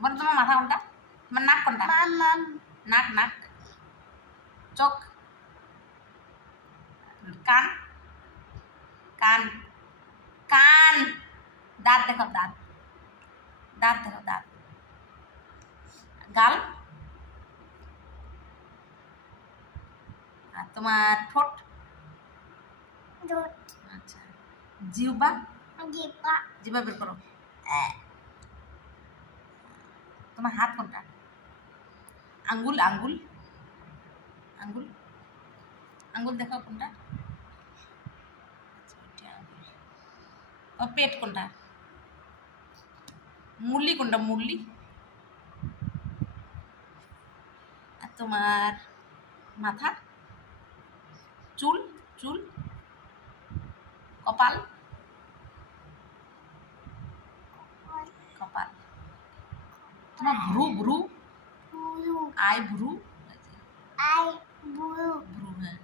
বলো তোমার মাথা কোনটা, তোমার নাক কোনটা? নাক নাক। চোখ, কান কান কান। দাঁত দেখো, দাঁত দাঁত দেখো, দাঁত। গাল, আর তোমার ঠোঁট। আচ্ছা, জিহ্বা, জিহ্বা বের করো। তোমার হাত কোনটা? আঙ্গুল আঙ্গুল আঙ্গুল আঙ্গুল দেখো কোনটা? আচ্ছা, ওইটা আঙ্গুল। তোমার পেট কোনটা? মুরলি কোনটা? মুরলি। আর তোমার মাথা, চুল চুল, কপাল কপাল। তোমার ভ্রু ভ্রু, আই ভ্রু, ভ্রু হ্যাঁ।